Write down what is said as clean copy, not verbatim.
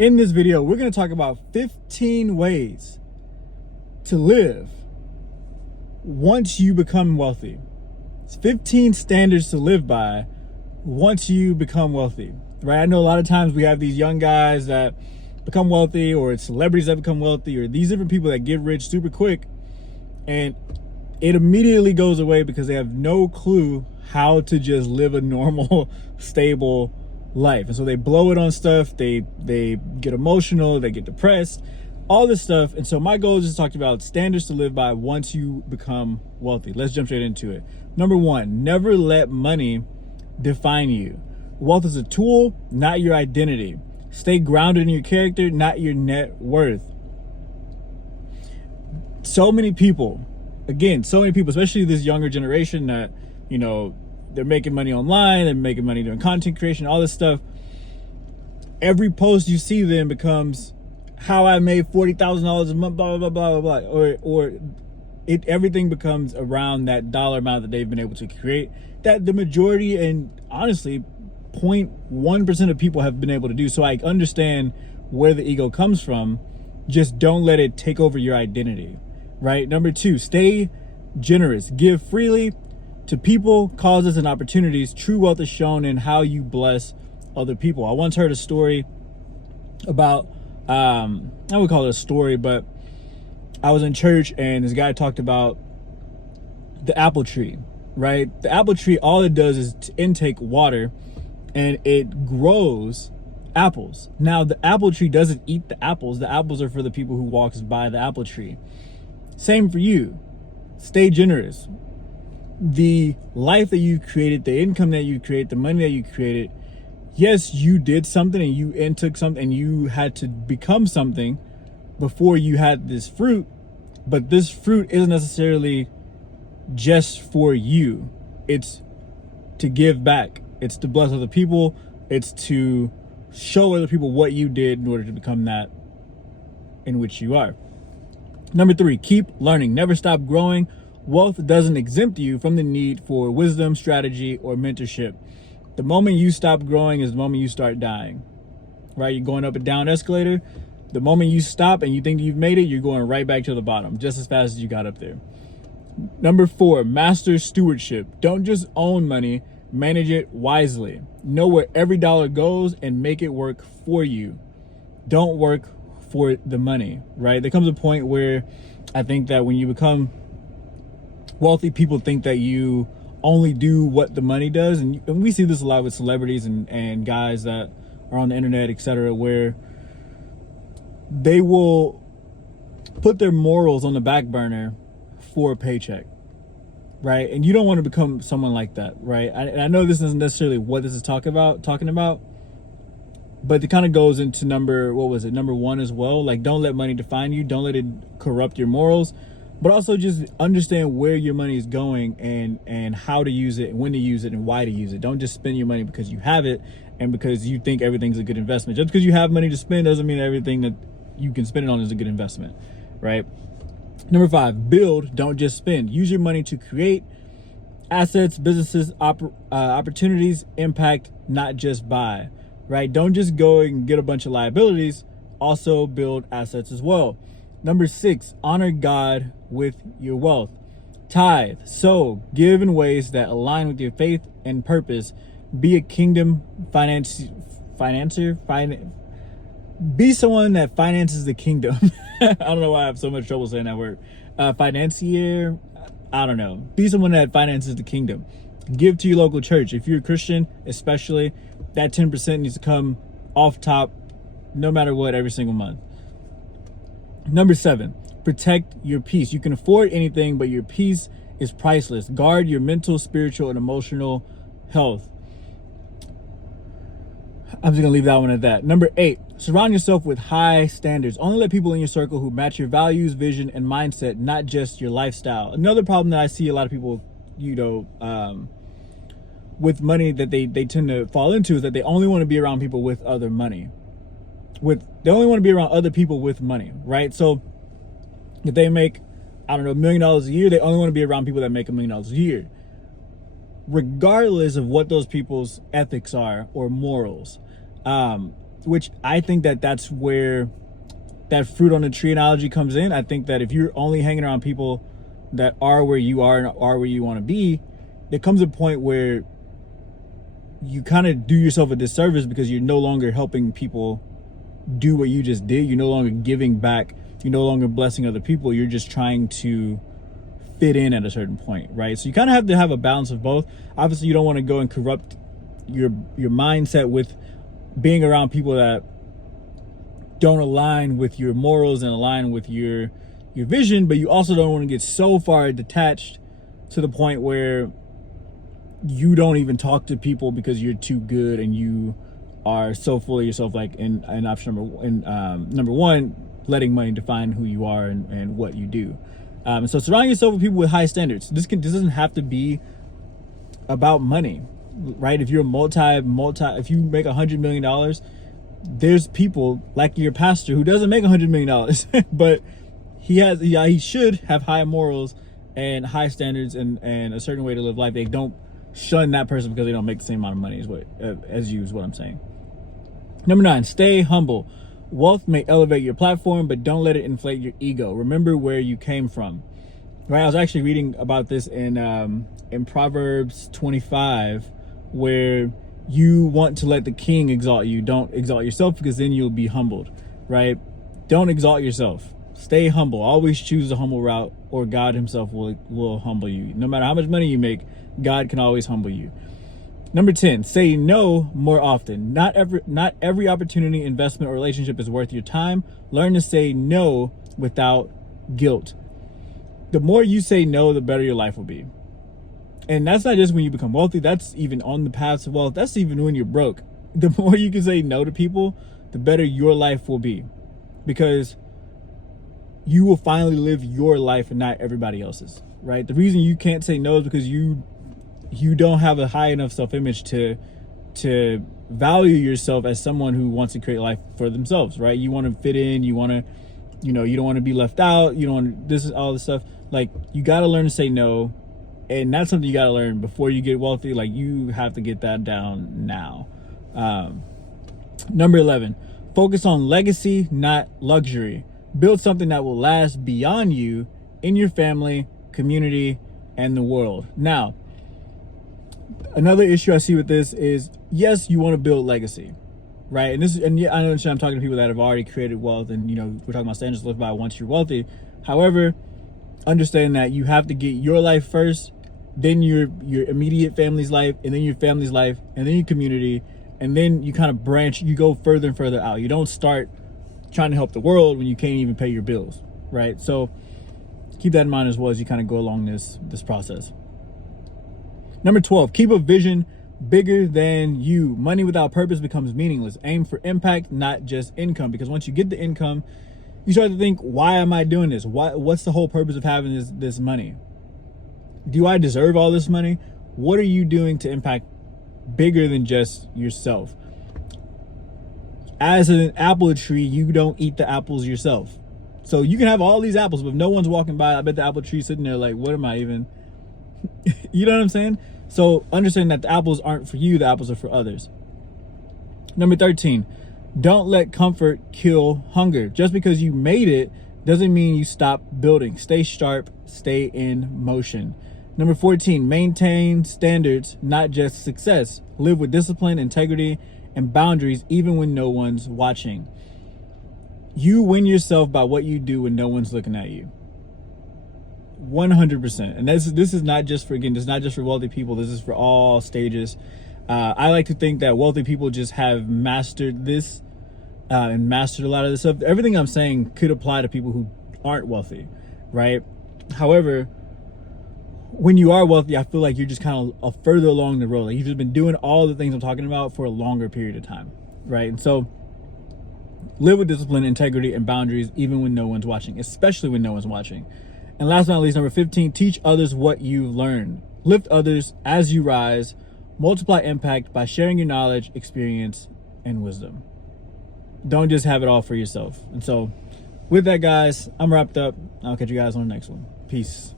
In this video, we're going to talk about 15 ways to live once you become wealthy. It's 15 standards to live by once you become wealthy, right? I know a lot of times we have these young guys that become wealthy, or it's celebrities that become wealthy, or these different people that get rich super quick, and it immediately goes away because they have no clue how to just live a normal, stable life. And so they blow it on stuff, they get emotional, they get depressed, all this stuff. And so my goal is to talk about standards to live by once you become wealthy. Let's jump straight into it. Number one, never let money define you. Wealth is a tool, not your identity. Stay grounded in your character, not your net worth. So many people, especially this younger generation that, they're making money online, they're making money doing content creation, all this stuff. Every post you see them becomes how I made $40,000 a month, blah, blah, blah, blah, blah. Everything becomes around that dollar amount that they've been able to create, that the majority and honestly 0.1% of people have been able to do. So I understand where the ego comes from. Just don't let it take over your identity, right? Number two, stay generous. Give freely to people, causes, and opportunities. True wealth is shown in how you bless other people. I once heard a story about, I would call it a story, but I was in church and this guy talked about the apple tree, right? The apple tree, all it does is to intake water and it grows apples. Now, the apple tree doesn't eat the apples. The apples are for the people who walks by the apple tree. Same for you. Stay generous. The life that you created, the income that you created, the money that you created, yes, you did something and you took something and you had to become something before you had this fruit, but this fruit isn't necessarily just for you. It's to give back. It's to bless other people. It's to show other people what you did in order to become that in which you are. Number three, keep learning. Never stop growing. Wealth doesn't exempt you from the need for wisdom, strategy, or mentorship. The moment you stop growing is the moment you start dying, right? You're going up and down escalator. The moment you stop and you think you've made it, you're going right back to the bottom just as fast as you got up there. Number four, master stewardship. Don't just own money, manage it wisely. Know where every dollar goes and make it work for you. Don't work for the money, right? There comes a point where I think that when you become wealthy, people think that you only do what the money does. And we see this a lot with celebrities and guys that are on the internet, etc., where they will put their morals on the back burner for a paycheck, right? And you don't want to become someone like that, right? I know this isn't necessarily what this is talking about, but it kind of goes into number one as well. Like, don't let money define you. Don't let it corrupt your morals. But also just understand where your money is going and how to use it and when to use it and why to use it. Don't just spend your money because you have it and because you think everything's a good investment. Just because you have money to spend doesn't mean everything that you can spend it on is a good investment, right? Number five, build, don't just spend. Use your money to create assets, businesses, opportunities, impact, not just buy, right? Don't just go and get a bunch of liabilities. Also build assets as well. Number six, honor God with your wealth. Tithe, sow, give in ways that align with your faith and purpose. Be a kingdom financier. Be someone that finances the kingdom. I don't know why I have so much trouble saying that word. Financier, I don't know. Be someone that finances the kingdom. Give to your local church. If you're a Christian, especially, that 10% needs to come off top no matter what every single month. Number seven, protect your peace. You can afford anything, but your peace is priceless. Guard your mental, spiritual, and emotional health. I'm just gonna leave that one at that. Number eight, surround yourself with high standards. Only let people in your circle who match your values, vision, and mindset, not just your lifestyle. Another problem that I see a lot of people, with money that they tend to fall into is that they only want to be around people with other money. They only want to be around other people with money, right? So if they make, $1 million a year, they only want to be around people that make $1 million a year. regardless of what those people's ethics are or morals. which I think that that's where that fruit on the tree analogy comes in. I think that if you're only hanging around people that are where you are and are where you want to be, there comes a point where you kind of do yourself a disservice because you're no longer helping people do what you just did. You're no longer giving back. You're no longer blessing other people. You're just trying to fit in at a certain point, right? So you kind of have to have a balance of both. Obviously, you don't want to go and corrupt your mindset with being around people that don't align with your morals and align with your vision, but you also don't want to get so far detached to the point where you don't even talk to people because you're too good and you are so full of yourself, like in option number one, letting money define who you are and what you do. So surround yourself with people with high standards. This doesn't have to be about money, right? If you're if you make $100 million, there's people like your pastor who doesn't make $100 million, but he should have high morals and high standards and a certain way to live life. They don't shun that person because they don't make the same amount of money is what I'm saying. Number 9, stay humble. Wealth may elevate your platform, but don't let it inflate your ego. Remember where you came from. Right? I was actually reading about this in Proverbs 25, where you want to let the king exalt you. Don't exalt yourself because then you'll be humbled, right? Don't exalt yourself. Stay humble. Always choose the humble route, or God himself will humble you. No matter how much money you make, God can always humble you. Number 10, say no more often. Not every opportunity, investment, or relationship is worth your time. Learn to say no without guilt. The more you say no, the better your life will be. And that's not just when you become wealthy. That's even on the path to wealth. That's even when you're broke. The more you can say no to people, the better your life will be. Because you will finally live your life and not everybody else's, right? The reason you can't say no is because you don't have a high enough self-image to value yourself as someone who wants to create life for themselves, right? You want to fit in, you want to, you don't want to be left out, you don't want this is all this stuff. Like, you got to learn to say no, and that's something you got to learn before you get wealthy. Like, you have to get that down now. Number 11, focus on legacy, not luxury. Build something that will last beyond you in your family, community, and the world. Now, another issue I see with this is, yes, you want to build legacy, right? And yeah, I understand I'm talking to people that have already created wealth, and we're talking about standards to live by once you're wealthy. However, understand that you have to get your life first, then your immediate family's life, and then your family's life, and then your community, and then you kind of branch. You go further and further out. You don't start trying to help the world when you can't even pay your bills, right? So keep that in mind as well as you kind of go along this process. Number 12, keep a vision bigger than you. Money without purpose becomes meaningless. Aim for impact, not just income. Because once you get the income, you start to think, why am I doing this? What's the whole purpose of having this money? Do I deserve all this money? What are you doing to impact bigger than just yourself? As an apple tree, you don't eat the apples yourself. So you can have all these apples, but if no one's walking by, I bet the apple tree's sitting there like, what am I even... You know what I'm saying? So understand that the apples aren't for you, the apples are for others. Number 13, don't let comfort kill hunger. Just because you made it doesn't mean you stop building. Stay sharp, stay in motion. Number 14, maintain standards, not just success. Live with discipline, integrity, and boundaries even when no one's watching. You win yourself by what you do when no one's looking at you. 100%. And this is not just for, again, this is not just for wealthy people. This is for all stages. I like to think that wealthy people just have mastered this and mastered a lot of this stuff. Everything I'm saying could apply to people who aren't wealthy, right? However, when you are wealthy, I feel like you're just kind of further along the road. Like, you've just been doing all the things I'm talking about for a longer period of time, right? And so live with discipline, integrity, and boundaries even when no one's watching, especially when no one's watching. And last but not least, number 15, teach others what you've learned. Lift others as you rise. Multiply impact by sharing your knowledge, experience, and wisdom. Don't just have it all for yourself. And so with that, guys, I'm wrapped up. I'll catch you guys on the next one. Peace.